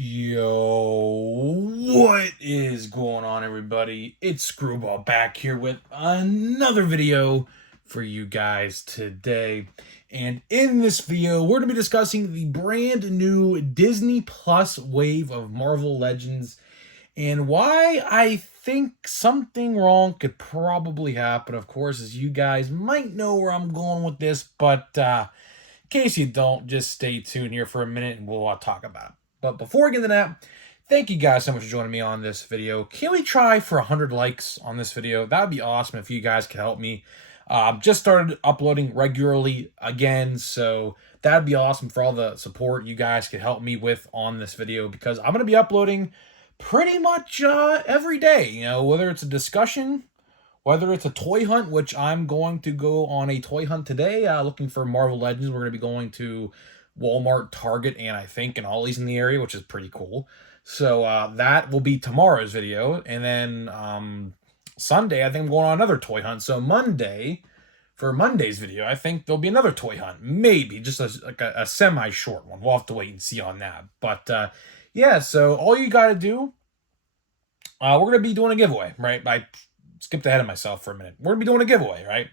Yo, what is going on, everybody? It's Screwball back here with another video for you guys today. And in this video, we're going to be discussing the brand new Disney Plus wave of Marvel Legends and why I think something wrong could probably happen. Of course, as you guys might know where I'm going with this, but in case you don't, just stay tuned here for a minute and we'll talk about it. But before we get into that, thank you guys so much for joining me on this video. Can we try for 100 likes on this video? That would be awesome if you guys could help me. Just started uploading regularly again, so that'd be awesome for all the support you guys could help me with on this video, because I'm going to be uploading pretty much every day, whether it's a discussion, whether it's a toy hunt, which I'm going to go on a toy hunt today, looking for Marvel Legends. We're going to be going to Walmart, Target, and I think an Ollie's in the area, which is pretty cool. So that will be tomorrow's video. And then Sunday, I think I'm going on another toy hunt. So Monday, for Monday's video, I think there'll be another toy hunt. Maybe, just a semi-short one. We'll have to wait and see on that. But yeah, so all you got to do, we're going to be doing a giveaway, right? I skipped ahead of myself for a minute. We're going to be doing a giveaway, right?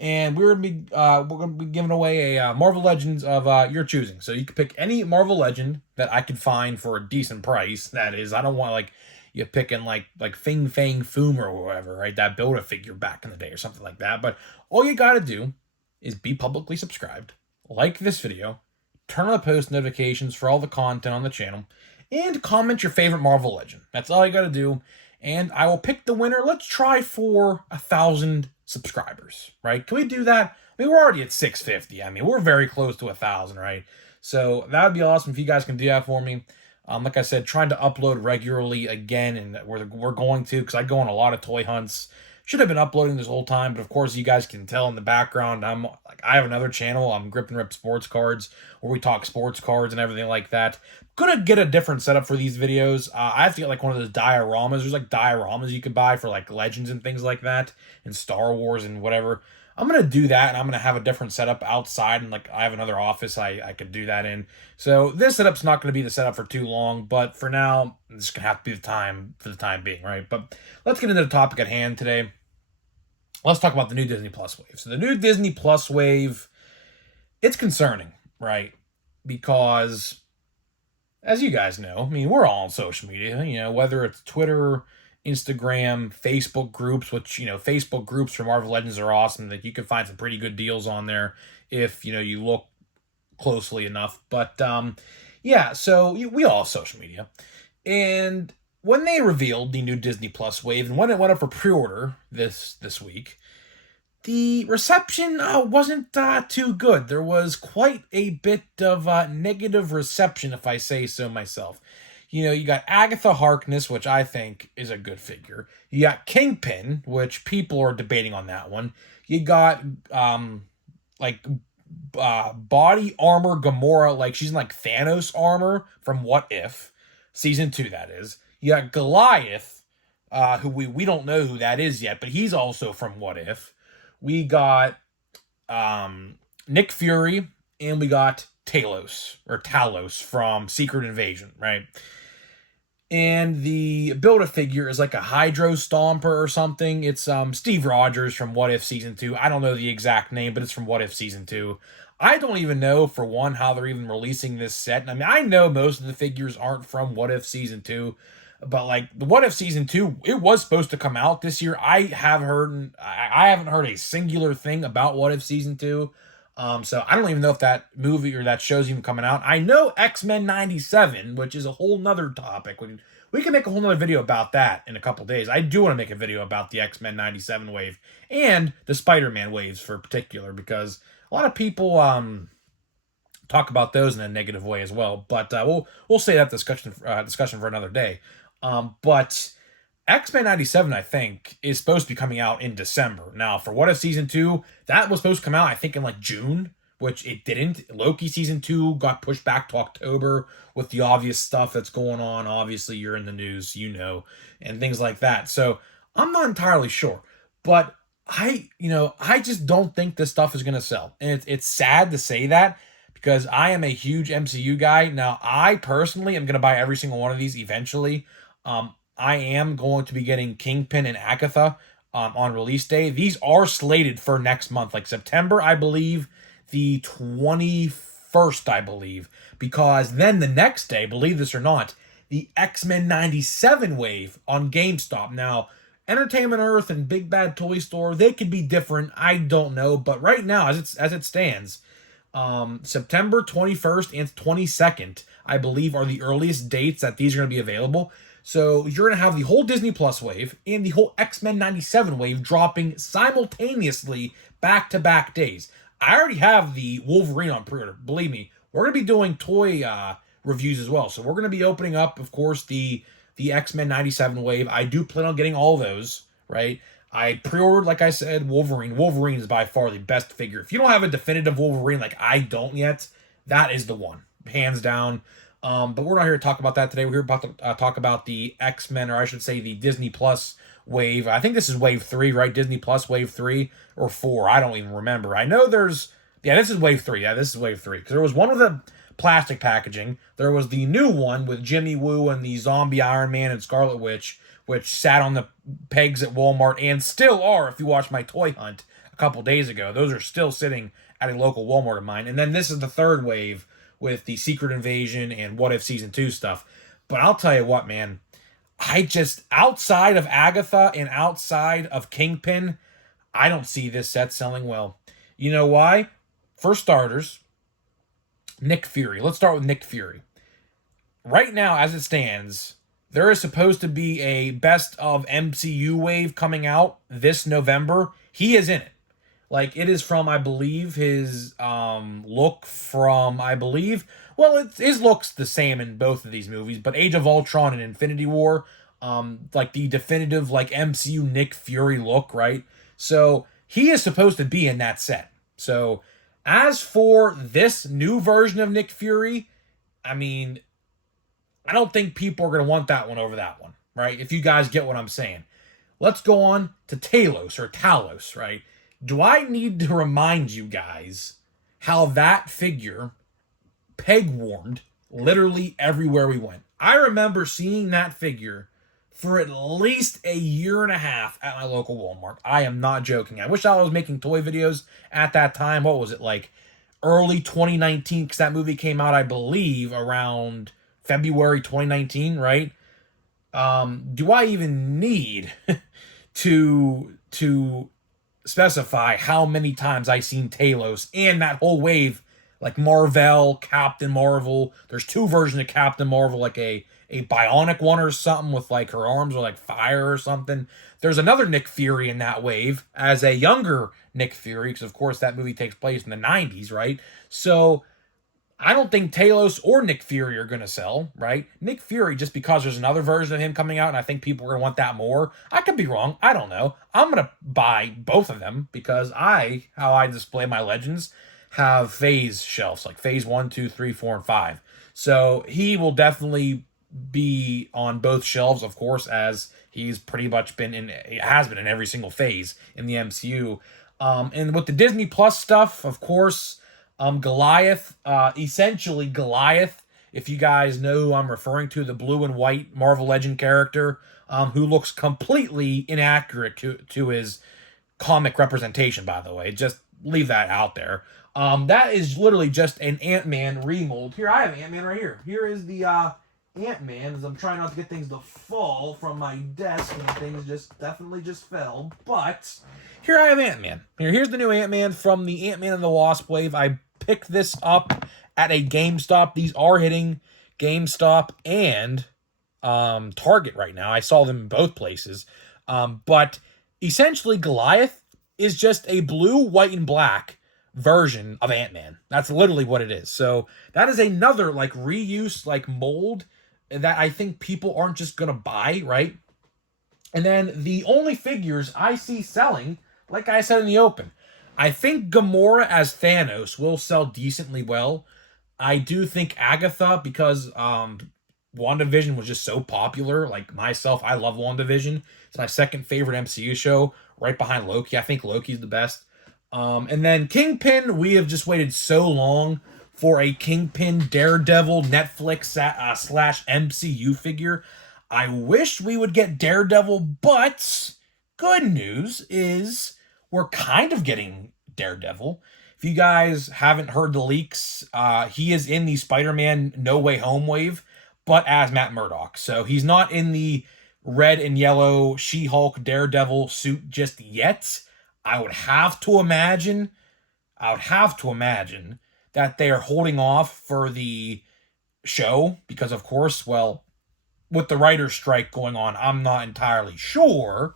And we're gonna be giving away a Marvel Legends of your choosing. So you can pick any Marvel Legend that I could find for a decent price. That is, I don't want like you picking like Fing Fang Foom or whatever, right? That Build-A-Figure back in the day or something like that. But all you gotta do is be publicly subscribed, like this video, turn on the post notifications for all the content on the channel, and comment your favorite Marvel Legend. That's all you gotta do. And I will pick the winner. Let's try for 1,000 subscribers, right? Can we do that? I mean, we're already at 650. I mean, we're very close to 1,000, right? So that would be awesome if you guys can do that for me. Like I said, trying to upload regularly again, and we're going to, because I go on a lot of toy hunts. Should have been uploading this whole time, but of course you guys can tell in the background I have another channel, Grip and Rip Sports Cards, where we talk sports cards and everything like that. Gonna get a different setup for these videos. I have to get like one of those dioramas. There's like dioramas you could buy for like Legends and things like that, and Star Wars and whatever. I'm gonna do that, and I'm gonna have a different setup outside, and like I have another office I could do that in. So this setup's not gonna be the setup for too long, but for now, it's gonna have to be the time for the time being, right? But let's get into the topic at hand today. Let's talk about the new Disney Plus wave. So the new Disney Plus wave, it's concerning, right? Because, as you guys know, I mean, we're all on social media, whether it's Twitter, Instagram, Facebook groups, which, Facebook groups for Marvel Legends are awesome. That you can find some pretty good deals on there if, you look closely enough. But, yeah, so we all have social media. And when they revealed the new Disney Plus wave, and when it went up for pre-order this week, the reception wasn't too good. There was quite a bit of negative reception, if I say so myself. You got Agatha Harkness, which I think is a good figure. You got Kingpin, which people are debating on that one. You got body armor Gamora, like she's in like Thanos armor from What If season 2, that is. You got Goliath, who we don't know who that is yet, but he's also from What If. We got Nick Fury, and we got Talos from Secret Invasion, right? And the Build-A-Figure is like a Hydro Stomper or something. It's Steve Rogers from What If Season 2. I don't know the exact name, but it's from What If Season 2. I don't even know, for one, how they're even releasing this set. I mean, I know most of the figures aren't from What If Season 2, but like the What If Season 2, it was supposed to come out this year. I haven't heard a singular thing about What If Season 2. So I don't even know if that movie or that show's even coming out. I know X-Men 97, which is a whole nother topic. We can make a whole nother video about that in a couple days. I do want to make a video about the X-Men 97 wave and the Spider-Man waves for particular, because a lot of people talk about those in a negative way as well. But we'll save that discussion for another day. But X-Men 97, I think, is supposed to be coming out in December. Now, for What If Season 2, that was supposed to come out, I think, in like June, which it didn't. Loki Season 2 got pushed back to October with the obvious stuff that's going on. Obviously, you're in the news, and things like that. So I'm not entirely sure. But I just don't think this stuff is going to sell. And it's sad to say that, because I am a huge MCU guy. Now, I personally am going to buy every single one of these eventually. I am going to be getting Kingpin and Agatha on release day. These are slated for next month, like September, I believe, the 21st, I believe, because then the next day, believe this or not, the X-Men 97 wave on GameStop. Now, Entertainment Earth and Big Bad Toy Store, they could be different. I don't know, but right now, as it stands, September 21st and 22nd, I believe, are the earliest dates that these are going to be available. So you're going to have the whole Disney Plus wave and the whole X-Men 97 wave dropping simultaneously back-to-back days. I already have the Wolverine on pre-order. Believe me, we're going to be doing toy reviews as well. So we're going to be opening up, of course, the X-Men 97 wave. I do plan on getting all those, right? I pre-ordered, like I said, Wolverine. Wolverine is by far the best figure. If you don't have a definitive Wolverine like I don't yet, that is the one, hands down. But we're not here to talk about that today. We're here about to talk about the X-Men, or I should say the Disney Plus wave. I think this is wave 3, right? Disney Plus wave 3 or 4. I don't even remember. I know there's... Yeah, this is wave 3. Yeah, this is wave 3. Because there was one with the plastic packaging. There was the new one with Jimmy Woo and the zombie Iron Man and Scarlet Witch, which sat on the pegs at Walmart and still are, if you watch my toy hunt a couple days ago. Those are still sitting at a local Walmart of mine. And then this is the third wave with the Secret Invasion and What If Season 2 stuff. But I'll tell you what, man. I just, outside of Agatha and outside of Kingpin, I don't see this set selling well. You know why? For starters, Nick Fury. Let's start with Nick Fury. Right now, as it stands, there is supposed to be a best of MCU wave coming out this November. He is in it. Like, it is from, I believe, his look from, I believe... Well, his look's the same in both of these movies, but Age of Ultron and Infinity War, like, the definitive, like, MCU Nick Fury look, right? So, he is supposed to be in that set. So, as for this new version of Nick Fury, I mean, I don't think people are going to want that one over that one, right? If you guys get what I'm saying. Let's go on to Talos, right? Do I need to remind you guys how that figure peg-warmed literally everywhere we went? I remember seeing that figure for at least a year and a half at my local Walmart. I am not joking. I wish I was making toy videos at that time. What was it, like early 2019? Because that movie came out, I believe, around February 2019, right? Do I even need to specify how many times I seen Talos and that whole wave, like Marvel, Captain Marvel? There's two versions of Captain Marvel, like a bionic one or something with like her arms are like fire or something. There's another Nick Fury in that wave as a younger Nick Fury, because of course that movie takes place in the 90s, right? So I don't think Talos or Nick Fury are going to sell, right? Nick Fury, just because there's another version of him coming out, and I think people are going to want that more. I could be wrong. I don't know. I'm going to buy both of them because how I display my Legends, have phase shelves, like phase 1, 2, 3, 4, and 5. So he will definitely be on both shelves, of course, as he's pretty much has been in every single phase in the MCU. And with the Disney Plus stuff, of course, Goliath, essentially Goliath, if you guys know who I'm referring to, the blue and white Marvel Legend character, who looks completely inaccurate to his comic representation, by the way. Just leave that out there. That is literally just an Ant-Man remold. Here, I have Ant-Man right here. Here is the Ant-Man, as I'm trying not to get things to fall from my desk, and things definitely fell. But here I have Ant-Man. Here's the new Ant-Man from the Ant-Man and the Wasp wave. I picked this up at a GameStop. These are hitting GameStop and Target right now. I saw them in both places. But essentially, Goliath is just a blue, white, and black version of Ant-Man. That's literally what it is. So that is another like reuse, like mold that I think people aren't just gonna buy, right? And then the only figures I see selling, like I said in the open, I think Gamora as Thanos will sell decently well. I do think Agatha, because WandaVision was just so popular. Like myself, I love WandaVision. It's my second favorite MCU show, right behind Loki. I think Loki's the best. And then Kingpin, we have just waited so long for a Kingpin Daredevil Netflix slash MCU figure. I wish we would get Daredevil, but good news is we're kind of getting Daredevil. If you guys haven't heard the leaks, he is in the Spider-Man No Way Home wave, but as Matt Murdock. So he's not in the red and yellow She-Hulk Daredevil suit just yet. I would have to imagine that they are holding off for the show because, of course, well, with the writer's strike going on, I'm not entirely sure.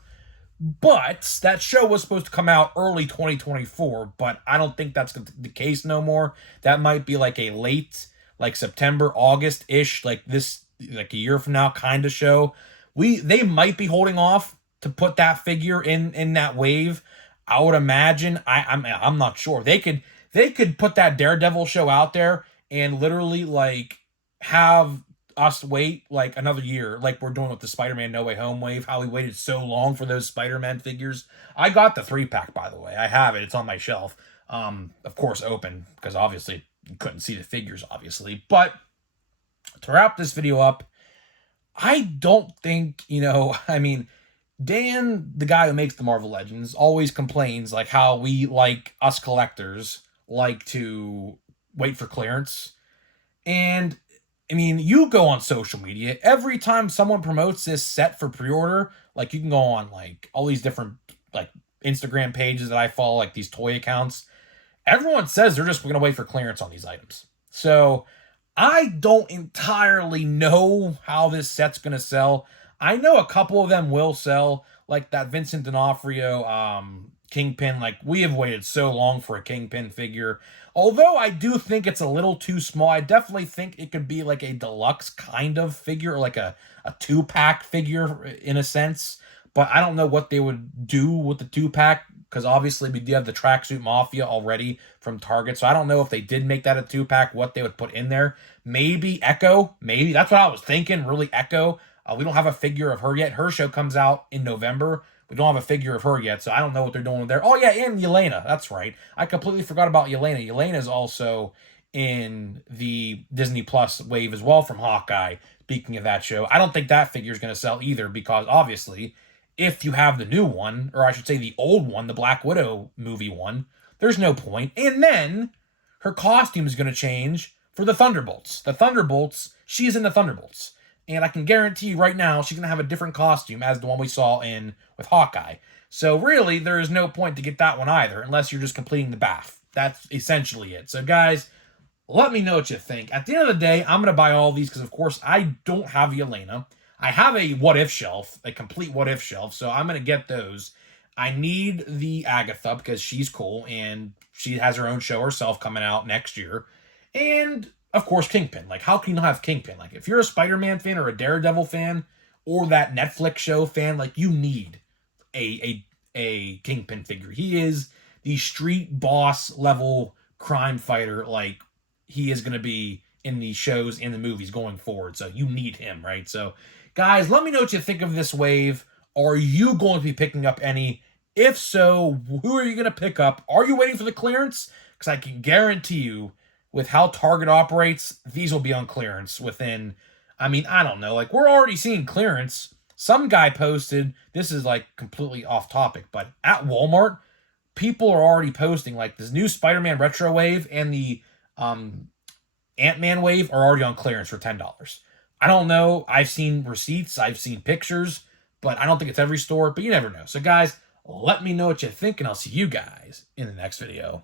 But that show was supposed to come out early 2024, but I don't think that's the case no more. That might be like a late, like September, August-ish, like this, like a year from now kind of show. They might be holding off to put that figure in that wave. I would imagine. I'm not sure. They could put that Daredevil show out there and literally like have us wait like another year, like we're doing with the Spider-Man No Way Home wave, how we waited so long for those Spider-Man figures. I got the 3-pack, by the way. I have it. It's on my shelf. Of course, open, because obviously you couldn't see the figures, obviously. But to wrap this video up, I don't think, I mean, Dan, the guy who makes the Marvel Legends, always complains like how we, like us collectors, like to wait for clearance. And I mean, you go on social media, every time someone promotes this set for pre-order, like you can go on like all these different like Instagram pages that I follow, like these toy accounts. Everyone says they're just going to wait for clearance on these items. So I don't entirely know how this set's going to sell. I know a couple of them will sell, like that Vincent D'Onofrio Kingpin. Like, we have waited so long for a Kingpin figure. Although I do think it's a little too small. I definitely think it could be like a deluxe kind of figure, or like a 2-pack figure in a sense. But I don't know what they would do with the 2-pack, because obviously we do have the Tracksuit Mafia already from Target. So I don't know if they did make that a 2-pack, what they would put in there. Maybe Echo. Maybe. That's what I was thinking, really Echo. We don't have a figure of her yet. Her show comes out in November. We don't have a figure of her yet, so I don't know what they're doing there. Oh, yeah, and Yelena. That's right. I completely forgot about Yelena. Yelena is also in the Disney Plus wave as well from Hawkeye. Speaking of that show, I don't think that figure is going to sell either, because obviously, if you have the new one, or I should say the old one, the Black Widow movie one, there's no point. And then her costume is going to change for the Thunderbolts. The Thunderbolts, she's in the Thunderbolts. And I can guarantee you right now, she's going to have a different costume as the one we saw with Hawkeye. So really, there is no point to get that one either, unless you're just completing the BAF. That's essentially it. So guys, let me know what you think. At the end of the day, I'm going to buy all these because, of course, I don't have Yelena. I have a what-if shelf, a complete what-if shelf, so I'm going to get those. I need the Agatha because she's cool, and she has her own show herself coming out next year. And of course, Kingpin. Like, how can you not have Kingpin? Like, if you're a Spider-Man fan or a Daredevil fan or that Netflix show fan, like, you need a Kingpin figure. He is the street boss level crime fighter. Like, he is going to be in the shows and the movies going forward. So you need him, right? So, guys, let me know what you think of this wave. Are you going to be picking up any? If so, who are you going to pick up? Are you waiting for the clearance? Because I can guarantee you, with how Target operates, these will be on clearance within, I mean, I don't know. Like, we're already seeing clearance. Some guy posted, this is like completely off topic, but at Walmart, people are already posting like this new Spider-Man Retro Wave and the Ant-Man Wave are already on clearance for $10. I don't know. I've seen receipts. I've seen pictures, but I don't think it's every store, but you never know. So guys, let me know what you think, and I'll see you guys in the next video.